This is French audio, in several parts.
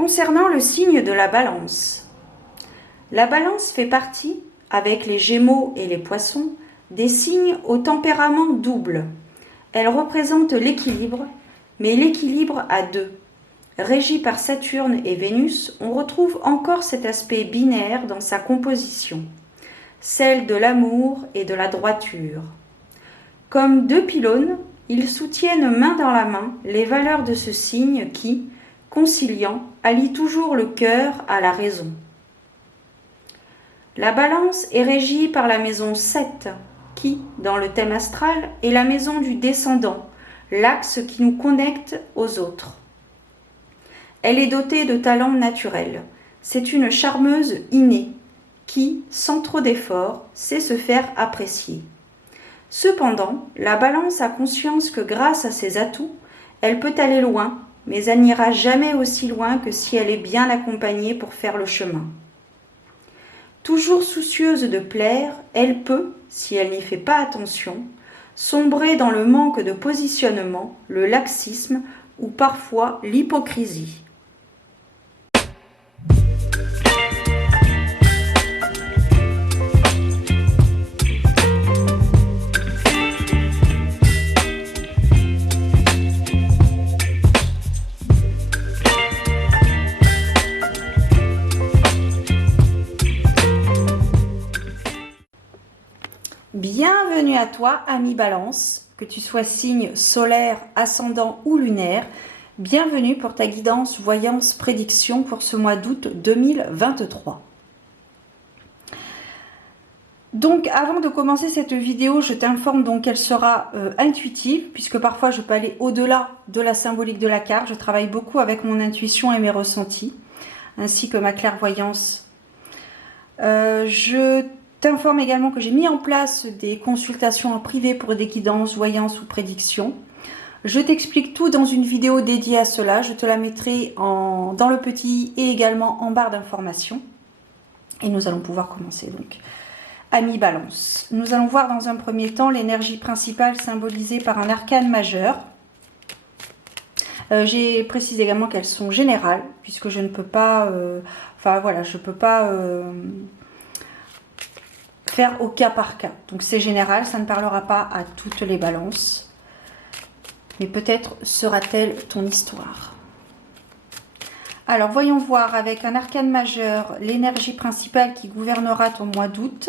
Concernant le signe de la Balance. La Balance fait partie, avec les Gémeaux et les Poissons, des signes au tempérament double. Elle représente l'équilibre, mais l'équilibre à deux. Régi par Saturne et Vénus, on retrouve encore cet aspect binaire dans sa composition, celle de l'amour et de la droiture. Comme deux pylônes, ils soutiennent main dans la main les valeurs de ce signe qui, conciliant, allie toujours le cœur à la raison. La Balance est régie par la maison 7, qui, dans le thème astral, est la maison du descendant, l'axe qui nous connecte aux autres. Elle est dotée de talents naturels. C'est une charmeuse innée, qui, sans trop d'efforts, sait se faire apprécier. Cependant, la Balance a conscience que grâce à ses atouts, elle peut aller loin, mais elle n'ira jamais aussi loin que si elle est bien accompagnée pour faire le chemin. Toujours soucieuse de plaire, elle peut, si elle n'y fait pas attention, sombrer dans le manque de positionnement, le laxisme ou parfois l'hypocrisie. Bienvenue à toi, ami Balance, que tu sois signe solaire, ascendant ou lunaire. Bienvenue pour ta guidance, voyance, prédiction pour ce mois d'août 2023. Donc, avant de commencer cette vidéo, je t'informe donc qu'elle sera intuitive, puisque parfois je peux aller au-delà de la symbolique de la carte. Je travaille beaucoup avec mon intuition et mes ressentis, ainsi que ma clairvoyance. Je t'informe également que j'ai mis en place des consultations en privé pour des guidances, voyances ou prédictions. Je t'explique tout dans une vidéo dédiée à cela. Je te la mettrai dans le petit et également en barre d'informations. Et nous allons pouvoir commencer donc. Ami Balance. Nous allons voir dans un premier temps l'énergie principale symbolisée par un arcane majeur. J'ai précisé également qu'elles sont générales, puisque je ne peux pas... je peux pas... faire au cas par cas. Donc c'est général, ça ne parlera pas à toutes les balances. Mais peut-être sera-t-elle ton histoire. Alors voyons voir avec un arcane majeur l'énergie principale qui gouvernera ton mois d'août.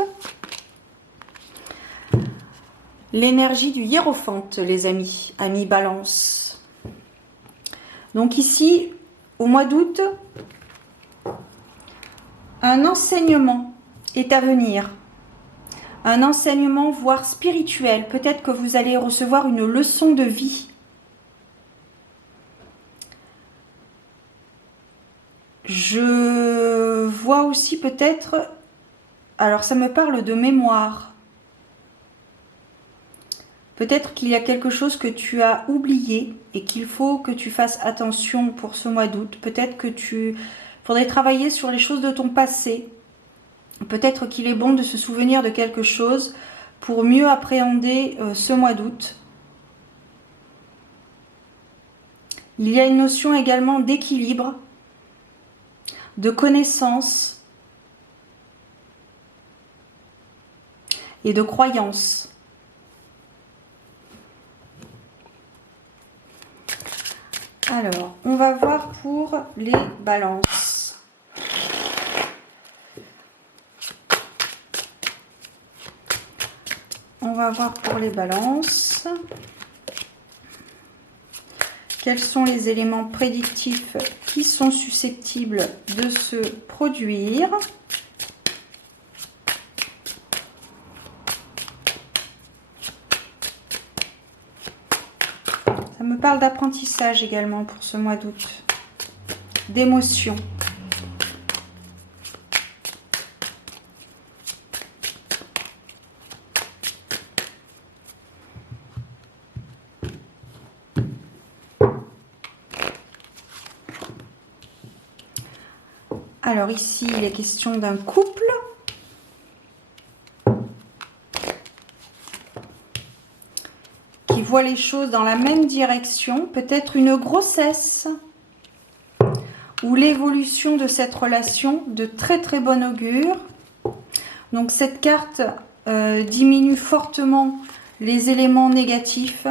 L'énergie du hiérophante, les amis, amis Balance. Donc ici, au mois d'août, un enseignement est à venir. Un enseignement, voire spirituel. Peut-être que vous allez recevoir une leçon de vie. Je vois aussi peut-être... Alors, ça me parle de mémoire. Peut-être qu'il y a quelque chose que tu as oublié et qu'il faut que tu fasses attention pour ce mois d'août. Peut-être que tu faudrait travailler sur les choses de ton passé. Peut-être qu'il est bon de se souvenir de quelque chose pour mieux appréhender ce mois d'août. Il y a une notion également d'équilibre, de connaissance et de croyance. Alors, on va voir pour les balances. On va voir pour les balances. Quels sont les éléments prédictifs qui sont susceptibles de se produire? Ça me parle d'apprentissage également pour ce mois d'août. D'émotion. Alors ici, il est question d'un couple. Qui voit les choses dans la même direction. Peut-être une grossesse. ou l'évolution de cette relation de très très bon augure. Donc cette carte diminue fortement les éléments négatifs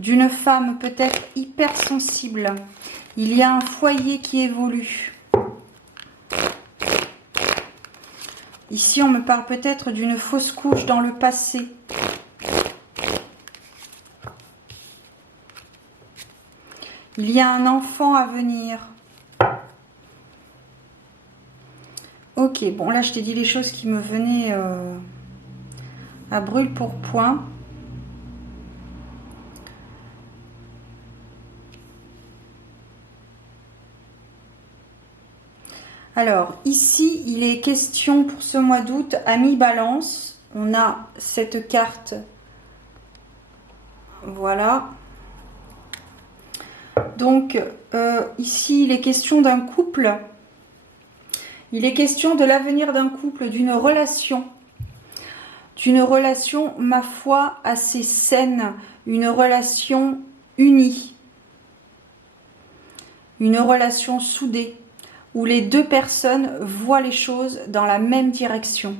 d'une femme peut-être hypersensible. Il y a un foyer qui évolue. Ici, on me parle peut-être d'une fausse couche dans le passé. Il y a un enfant à venir. Ok, bon là je t'ai dit les choses qui me venaient à brûle-pourpoint. Alors ici, il est question pour ce mois d'août, Ami Balance. On a cette carte. Voilà. Donc ici, il est question d'un couple. Il est question de l'avenir d'un couple, d'une relation, ma foi, assez saine, une relation unie, une relation soudée, où les deux personnes voient les choses dans la même direction,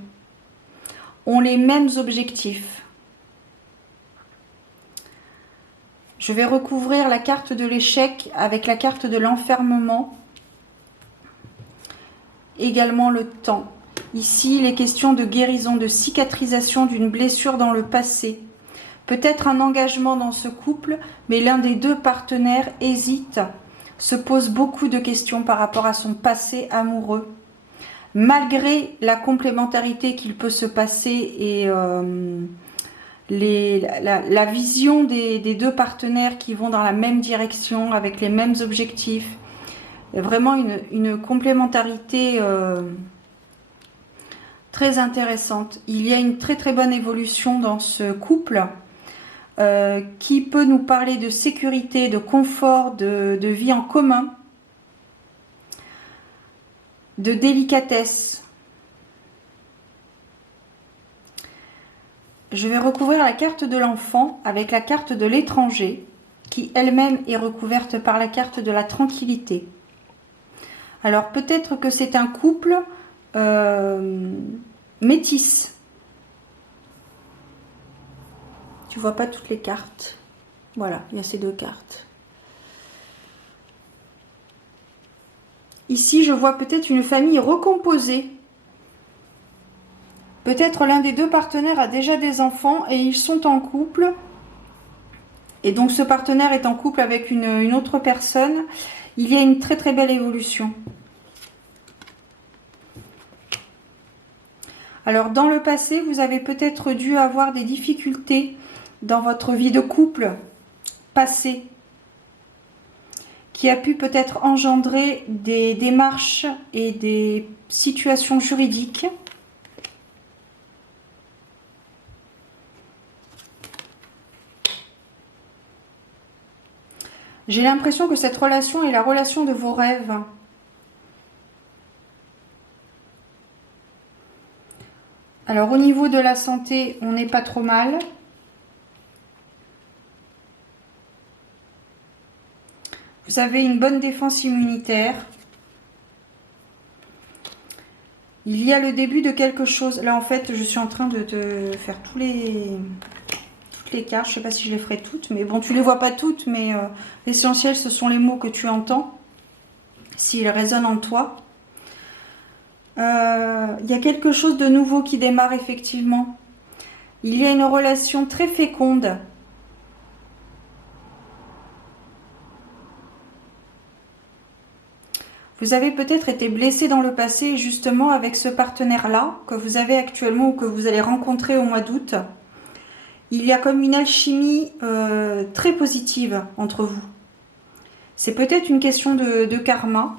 ont les mêmes objectifs. Je vais recouvrir la carte de l'échec avec la carte de l'enfermement. Également le temps. Ici, il est question de guérison, de cicatrisation d'une blessure dans le passé. Peut-être un engagement dans ce couple, mais l'un des deux partenaires hésite, se pose beaucoup de questions par rapport à son passé amoureux. Malgré la complémentarité qu'il peut se passer et la vision des deux partenaires qui vont dans la même direction, avec les mêmes objectifs, vraiment une complémentarité très intéressante. Il y a une très très bonne évolution dans ce couple qui peut nous parler de sécurité, de confort, de vie en commun, de délicatesse. Je vais recouvrir la carte de l'enfant avec la carte de l'étranger qui elle-même est recouverte par la carte de la tranquillité. Alors peut-être que c'est un couple métis. Tu vois pas toutes les cartes. Voilà, il y a ces deux cartes. Ici, je vois peut-être une famille recomposée. Peut-être l'un des deux partenaires a déjà des enfants et ils sont en couple. Et donc ce partenaire est en couple avec une autre personne. Il y a une très très belle évolution. Alors dans le passé, vous avez peut-être dû avoir des difficultés dans votre vie de couple passée, qui a pu peut-être engendrer des démarches et des situations juridiques. J'ai l'impression que cette relation est la relation de vos rêves. Alors au niveau de la santé, on n'est pas trop mal. Vous avez une bonne défense immunitaire. Il y a le début de quelque chose. Là en fait, je suis en train de te faire toutes les cartes. Je ne sais pas si je les ferai toutes, mais bon, tu les vois pas toutes, mais l'essentiel, ce sont les mots que tu entends, s'ils résonnent en toi. Il y a quelque chose de nouveau qui démarre effectivement. Il y a une relation très féconde. Vous avez peut-être été blessé dans le passé, justement avec ce partenaire-là, que vous avez actuellement ou que vous allez rencontrer au mois d'août. Il y a comme une alchimie très positive entre vous. C'est peut-être une question de karma.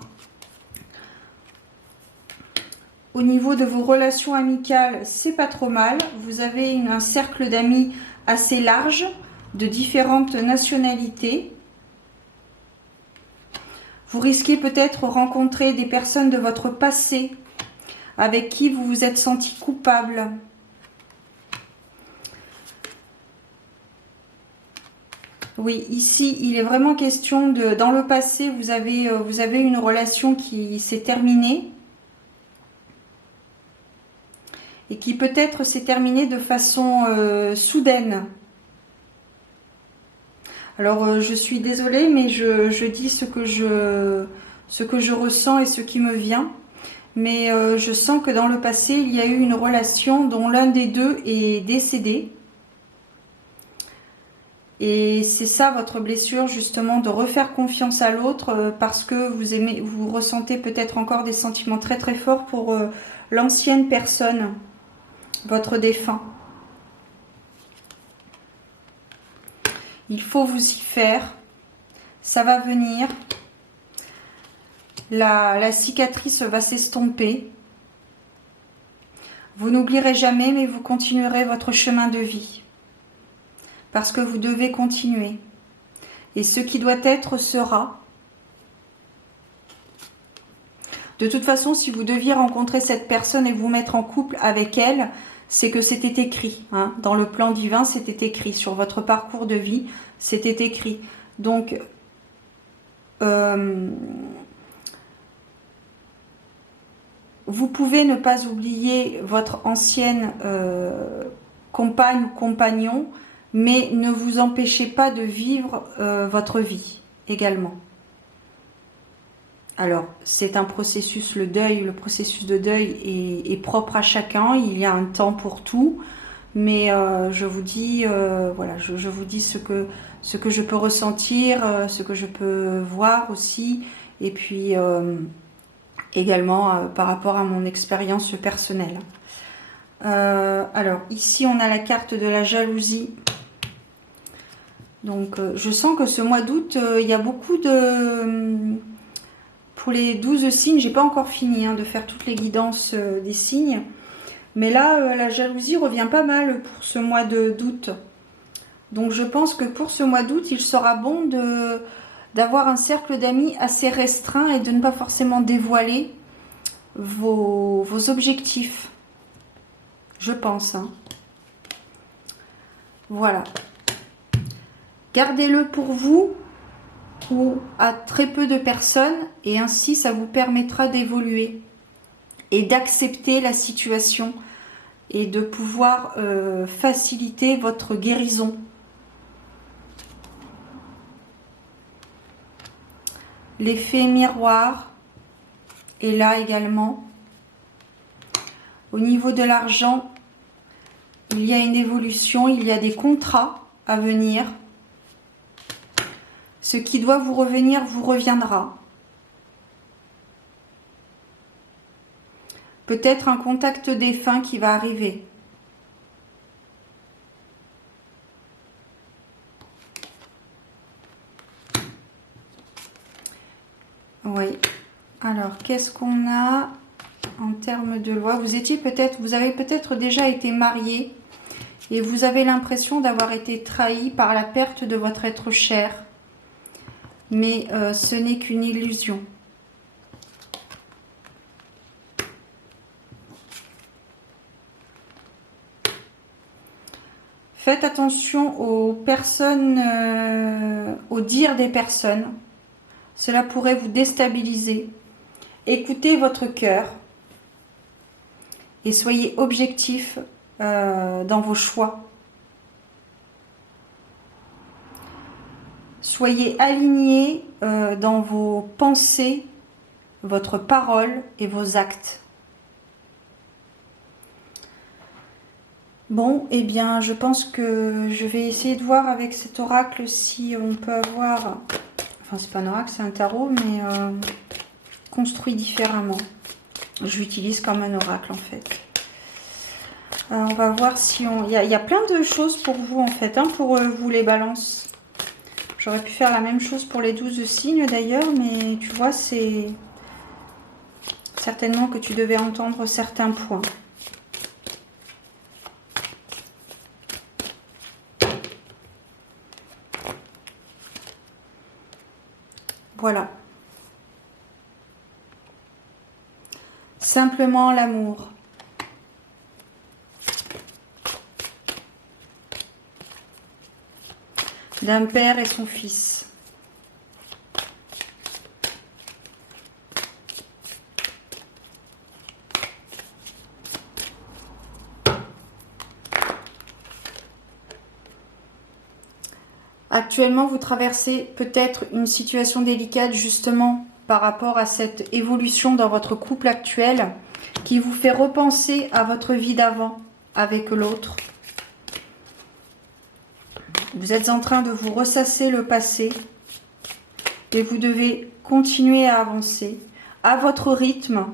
Au niveau de vos relations amicales, c'est pas trop mal. Vous avez un cercle d'amis assez large, de différentes nationalités. Vous risquez peut-être rencontrer des personnes de votre passé avec qui vous vous êtes senti coupable. Oui, ici, il est vraiment question de... Dans le passé, vous avez une relation qui s'est terminée et qui peut-être s'est terminée de façon soudaine. Alors, je suis désolée, mais je dis ce que je ressens et ce qui me vient. Mais je sens que dans le passé, il y a eu une relation dont l'un des deux est décédé. Et c'est ça votre blessure, justement, de refaire confiance à l'autre parce que vous ressentez peut-être encore des sentiments très très forts pour l'ancienne personne, votre défunt. Il faut vous y faire, ça va venir. La cicatrice va s'estomper. Vous n'oublierez jamais, mais vous continuerez votre chemin de vie. Parce que vous devez continuer. Et ce qui doit être sera. De toute façon, si vous deviez rencontrer cette personne et vous mettre en couple avec elle, c'est que c'était écrit. Hein. Dans le plan divin, c'était écrit. Sur votre parcours de vie, c'était écrit. Donc, vous pouvez ne pas oublier votre ancienne compagne ou compagnon, mais ne vous empêchez pas de vivre votre vie également. Alors, c'est un processus, le processus de deuil est propre à chacun, il y a un temps pour tout, mais je vous dis, voilà, je vous dis ce que je peux ressentir, ce que je peux voir aussi, et puis également par rapport à mon expérience personnelle. Alors, ici, on a la carte de la jalousie. Donc, je sens que ce mois d'août, il y a beaucoup de... Pour les 12 signes, j'ai pas encore fini de faire toutes les guidances des signes. Mais là, la jalousie revient pas mal pour ce mois d'août. Donc, je pense que pour ce mois d'août, il sera bon d'avoir un cercle d'amis assez restreint et de ne pas forcément dévoiler vos objectifs. Je pense. Voilà. Gardez-le pour vous ou à très peu de personnes et ainsi ça vous permettra d'évoluer et d'accepter la situation et de pouvoir faciliter votre guérison. L'effet miroir est là également. Au niveau de l'argent, il y a une évolution, il y a des contrats à venir. Ce qui doit vous revenir vous reviendra. Peut-être un contact défunt qui va arriver. Oui. Alors, qu'est-ce qu'on a en termes de loi? Vous avez peut-être déjà été marié et vous avez l'impression d'avoir été trahi par la perte de votre être cher. Mais ce n'est qu'une illusion. Faites attention aux personnes, aux dires des personnes. Cela pourrait vous déstabiliser. Écoutez votre cœur et soyez objectif dans vos choix. Soyez alignés dans vos pensées, votre parole et vos actes. Bon, eh bien, je pense que je vais essayer de voir avec cet oracle si on peut avoir... Enfin, c'est pas un oracle, c'est un tarot, mais construit différemment. Je l'utilise comme un oracle, en fait. On va voir si on... Il y a plein de choses pour vous, en fait, pour vous, les balances. J'aurais pu faire la même chose pour les 12 signes, d'ailleurs, mais tu vois, c'est... Certainement que tu devais entendre certains points. Voilà. Simplement l'amour. d'un père et son fils. Actuellement, vous traversez peut-être une situation délicate justement par rapport à cette évolution dans votre couple actuel qui vous fait repenser à votre vie d'avant avec l'autre. Vous êtes en train de vous ressasser le passé et vous devez continuer à avancer à votre rythme.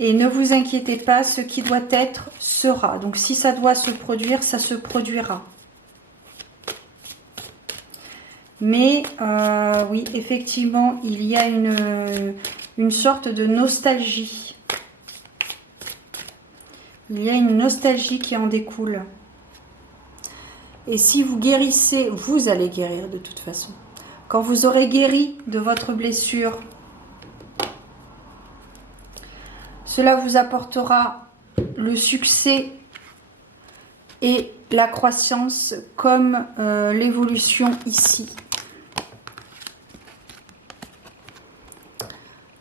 Et ne vous inquiétez pas, ce qui doit être sera. Donc si ça doit se produire, ça se produira. Mais oui, effectivement, il y a une sorte de nostalgie. Il y a une nostalgie qui en découle. Et si vous guérissez, vous allez guérir de toute façon. Quand vous aurez guéri de votre blessure, cela vous apportera le succès et la croissance comme l'évolution ici.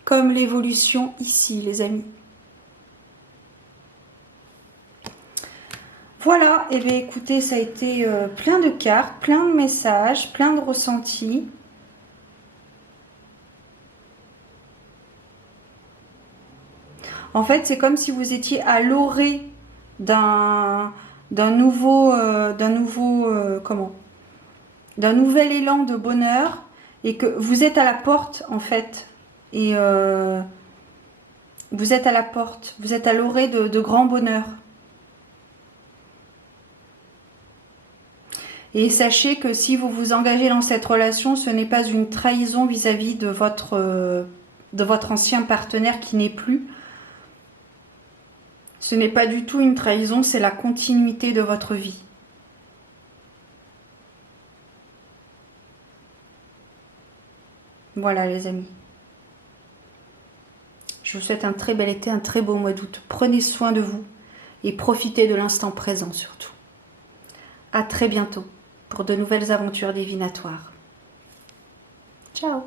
Comme l'évolution ici, les amis. Voilà, et bien écoutez, ça a été plein de cartes, plein de messages, plein de ressentis. En fait, c'est comme si vous étiez à l'orée d'un nouvel élan de bonheur et que vous êtes à la porte en fait. Et vous êtes à la porte, vous êtes à l'orée de grand bonheur. Et sachez que si vous vous engagez dans cette relation, ce n'est pas une trahison vis-à-vis de votre ancien partenaire qui n'est plus. Ce n'est pas du tout une trahison, c'est la continuité de votre vie. Voilà les amis. Je vous souhaite un très bel été, un très beau mois d'août. Prenez soin de vous et profitez de l'instant présent surtout. À très bientôt pour de nouvelles aventures divinatoires. Ciao.